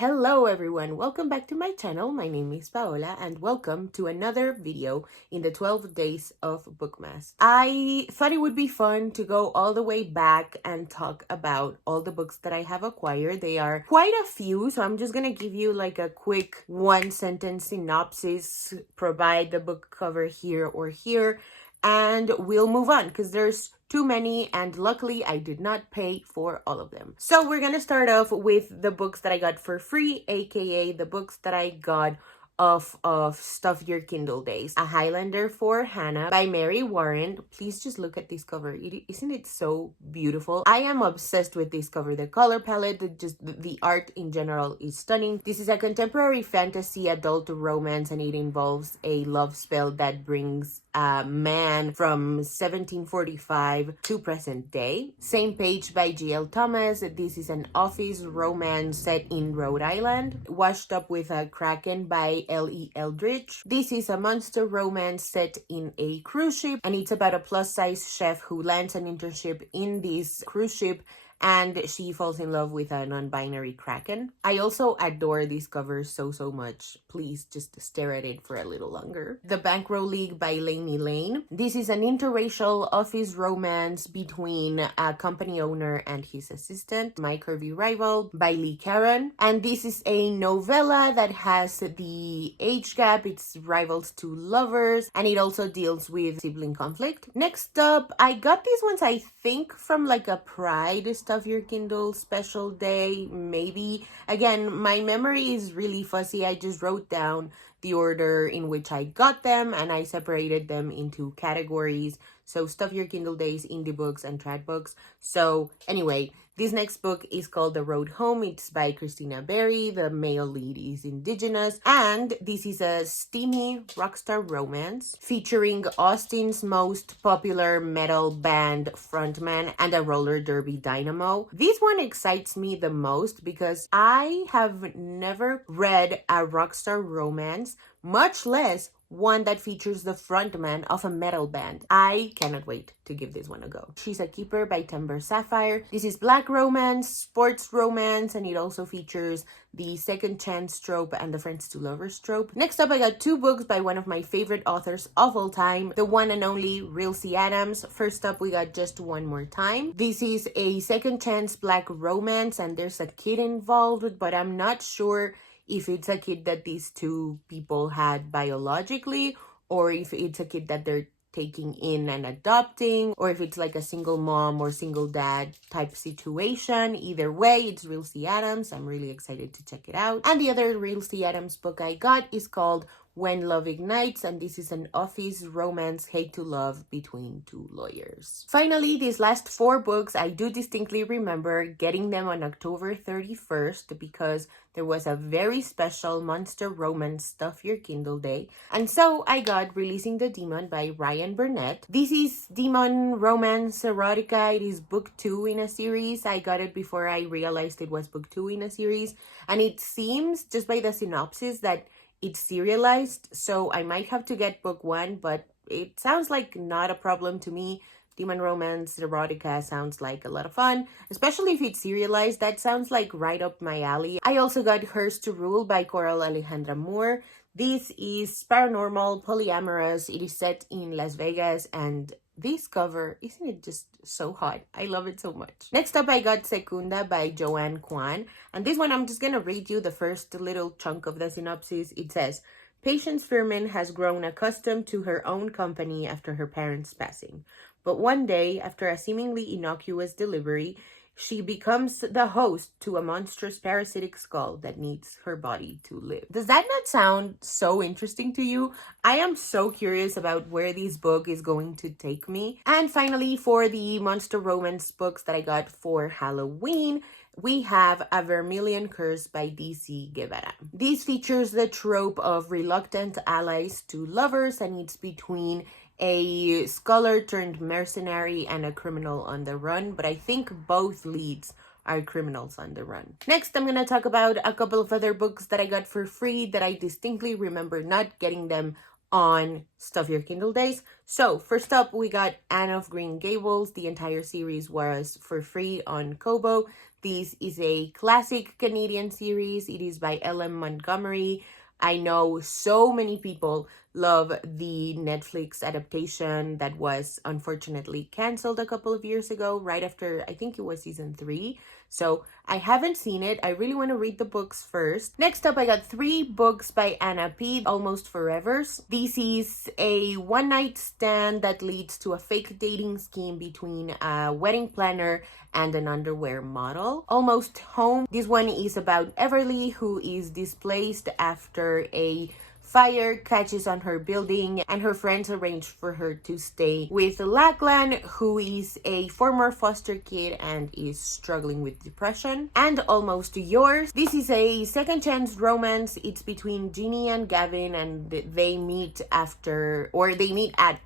Hello everyone, welcome back to my channel. My name is Paola and welcome to another video in the 12 days of bookmas. I thought it would be fun to go all the way back and talk about all the books that I have acquired. They are quite a few, so I'm just gonna give you like a quick one sentence synopsis, provide the book cover here or here, and we'll move on because there's too many, and luckily I did not pay for all of them. So we're gonna start off with the books that I got for free, aka the books that I got of Stuff Your Kindle Days. A Highlander for Hannah by Mary Warren. Please just look at this cover. Isn't it so beautiful? I am obsessed with this cover. The color palette, the art in general is stunning. This is a contemporary fantasy adult romance, and it involves a love spell that brings a man from 1745 to present day. Same page by G.L. Thomas. This is an office romance set in Rhode Island. Washed Up with a Kraken by L.E. Eldridge. This is a monster romance set in a cruise ship, and it's about a plus-size chef who lands an internship in this cruise ship and she falls in love with a non-binary Kraken. I also adore this cover so much. Please just stare at it for a little longer. The Bankroll League by Lainey Lane. This is an interracial office romance between a company owner and his assistant. My Curvy Rival by Lee Caron. And this is a novella that has the age gap. It's rivals to lovers, and it also deals with sibling conflict. Next up, I got these ones I think from like a Pride Stuff Your Kindle special day, maybe. Again, my memory is really fuzzy. I just wrote down the order in which I got them and I separated them into categories. So Stuff Your Kindle Days, indie books, and trad books. So anyway, this next book is called The Road Home. It's by Christina Berry. The male lead is Indigenous. And this is a steamy rockstar romance featuring Austin's most popular metal band frontman and a roller derby dynamo. This one excites me the most because I have never read a rockstar romance, much less one that features the frontman of a metal band. I cannot wait to give this one a go. She's a Keeper by Timber Sapphire. This is black romance, sports romance, and it also features the Second Chance trope and the Friends to Lovers trope. Next up, I got two books by one of my favorite authors of all time, the one and only Rilsey Adams. First up, we got Just One More Time. This is a second chance black romance, and there's a kid involved, but I'm not sure if it's a kid that these two people had biologically, or if it's a kid that they're taking in and adopting, or if it's like a single mom or single dad type situation. Either way, it's Rilsey Adams. I'm really excited to check it out. And the other Rilsey Adams book I got is called When Love Ignites, and this is an office romance hate to love between two lawyers. Finally, these last four books, I do distinctly remember getting them on October 31st because there was a very special monster romance Stuff Your Kindle Day. And so I got Releasing the Demon by Ryan Burnett. This is demon romance erotica. It is book 2 in a series. I got it before I realized it was book 2 in a series. And it seems, just by the synopsis, that it's serialized, so I might have to get book 1, but it sounds like not a problem to me. Demon romance, erotica sounds like a lot of fun, especially if it's serialized. That sounds like right up my alley. I also got Hers to Rule by Coral Alejandra Moore. This is paranormal, polyamorous. It is set in Las Vegas, and this cover, isn't it just so hot? I love it so much. Next up, I got Secunda by Joanne Kwan. And this one, I'm just going to read you the first little chunk of the synopsis. It says, Patience Firmin has grown accustomed to her own company after her parents' passing. But one day, after a seemingly innocuous delivery, she becomes the host to a monstrous parasitic skull that needs her body to live. Does that not sound so interesting to you? I am so curious about where this book is going to take me. And finally, for the monster romance books that I got for Halloween, we have A Vermilion Curse by D.C. Guevara. This features the trope of reluctant allies to lovers, and it's between a scholar turned mercenary and a criminal on the run, but I think both leads are criminals on the run. Next, I'm gonna talk about a couple of other books that I got for free that I distinctly remember not getting them on Stuff Your Kindle Days. So first up, we got Anne of Green Gables. The entire series was for free on Kobo. This is a classic Canadian series. It is by L.M. Montgomery. I know so many people love the Netflix adaptation that was unfortunately canceled a couple of years ago, right after, I think it was season 3. So I haven't seen it. I really want to read the books first. Next up, I got 3 books by Anna P. Almost Forevers. This is a one-night stand that leads to a fake dating scheme between a wedding planner and an underwear model. Almost Home. This one is about Everly, who is displaced after a fire catches on her building, and her friends arrange for her to stay with Lachlan, who is a former foster kid and is struggling with depression. And Almost Yours. This is a second chance romance. It's between Ginny and Gavin, and they meet at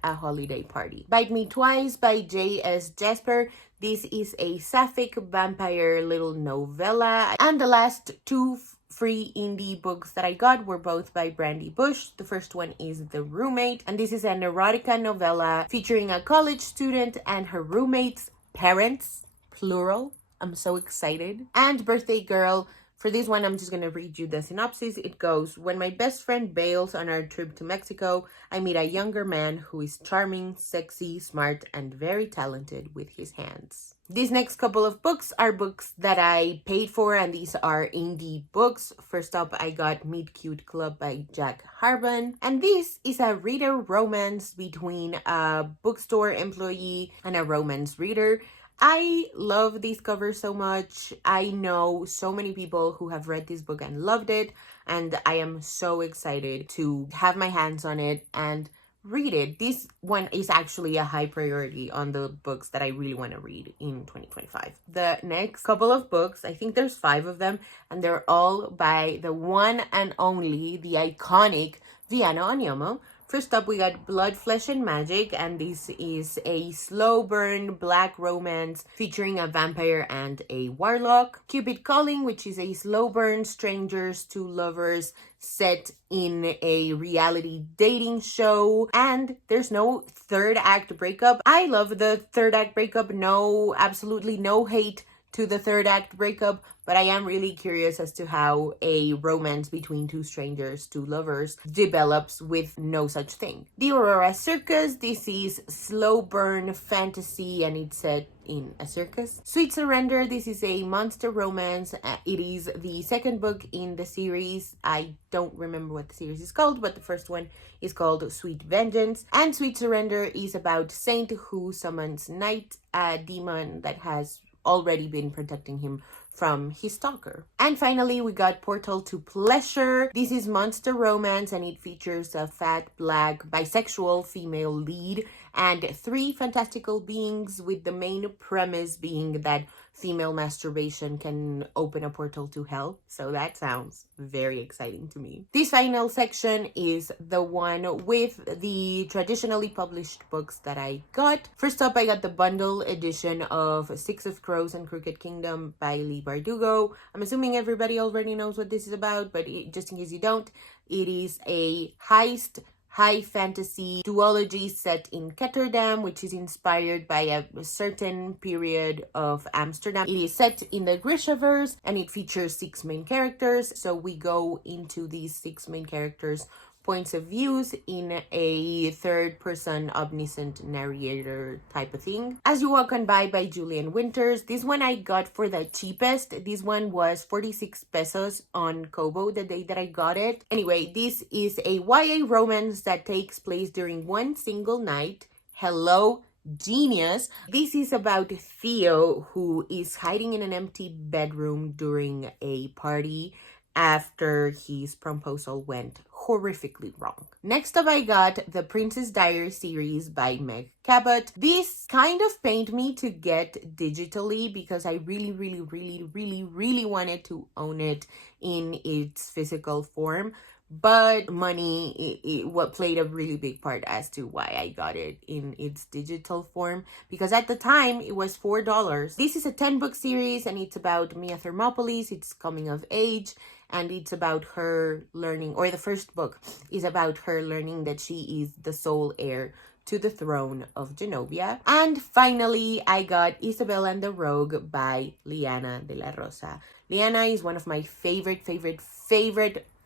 a holiday party. Bite Me Twice by J.S. Jasper. This is a sapphic vampire little novella. And the last 2 free indie books that I got were both by Brandy Bush. The first one is The Roommate, and this is an erotica novella featuring a college student and her roommate's parents, plural. I'm so excited. And Birthday Girl. For this one, I'm just going to read you the synopsis. It goes, when my best friend bails on our trip to Mexico, I meet a younger man who is charming, sexy, smart, and very talented with his hands. These next couple of books are books that I paid for, and these are indie books. First up, I got Meet Cute Club by Jack Harban. And this is a reader romance between a bookstore employee and a romance reader. I love this cover so much. I know so many people who have read this book and loved it, and I am so excited to have my hands on it and read it. This one is actually a high priority on the books that I really want to read in 2025. The next couple of books, I think there's 5 of them, and they're all by the one and only, the iconic Viana Onyomo. First up, we got Blood, Flesh, and Magic, and this is a slow burn black romance featuring a vampire and a warlock. Cupid Calling, which is a slow burn strangers to lovers set in a reality dating show, and there's no third act breakup. I love the third act breakup. No, absolutely no hate to the third act breakup, but I am really curious as to how a romance between 2 strangers, 2 lovers, develops with no such thing. The Aurora Circus. This is slow burn fantasy, and it's set in a circus. Sweet Surrender. This is a monster romance. It is the second book in the series. I don't remember what the series is called, but the first one is called Sweet Vengeance. And Sweet Surrender is about Saint who summons Night, a demon that has already been protecting him from his stalker. And finally, we got Portal to Pleasure. This is monster romance, and it features a fat, black, bisexual female lead and 3 fantastical beings, with the main premise being that female masturbation can open a portal to hell. So that sounds very exciting to me. This final section is the one with the traditionally published books that I got. First up, I got the bundle edition of Six of Crows and Crooked Kingdom by Lee Bardugo. I'm assuming everybody already knows what this is about, but just in case you don't, it is a heist high fantasy duology set in Ketterdam, which is inspired by a certain period of Amsterdam. It is set in the Grishaverse, and it features 6 main characters. So we go into these 6 main characters' points of views in a third-person omniscient narrator type of thing. As You Walk On by Julian Winters. This one I got for the cheapest. This one was 46 pesos on Kobo the day that I got it. Anyway, this is a YA romance that takes place during one single night. Hello, genius. This is about Theo, who is hiding in an empty bedroom during a party after his proposal went horrifically wrong. Next up, I got the Princess Diary series by Meg Cabot. This kind of pained me to get digitally because I really wanted to own it in its physical form. but money what played a really big part as to why I got it in its digital form, because at the time it was $4. This is a 10-book series, and it's about Mia Thermopolis. It's coming of age, and it's about her learning, or the first book is about her learning that she is the sole heir to the throne of Genovia. And finally, I got Isabel and the Rogue by Liana de la Rosa. Liana is one of my favorite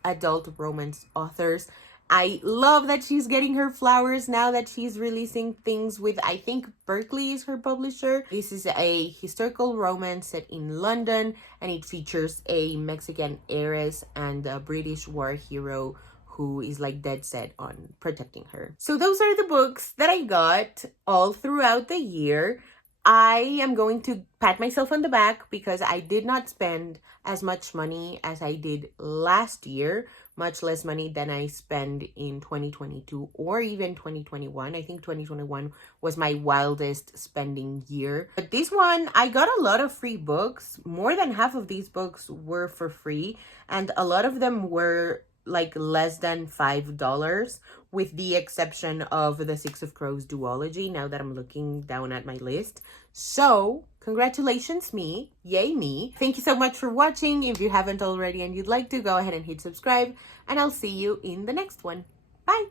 adult romance authors. I love that she's getting her flowers now that she's releasing things with, I think Berkeley is her publisher. This is a historical romance set in London, and it features a Mexican heiress and a British war hero who is like dead set on protecting her. So those are the books that I got all throughout the year. I am going to pat myself on the back because I did not spend as much money as I did last year, much less money than I spent in 2022 or even 2021. I think 2021 was my wildest spending year. But this one, I got a lot of free books. More than half of these books were for free, and a lot of them were like less than $5, with the exception of the Six of Crows duology, now that I'm looking down at my list. So congratulations me, yay me. Thank you so much for watching. If you haven't already and you'd like to, go ahead and hit subscribe, and I'll see you in the next one. Bye.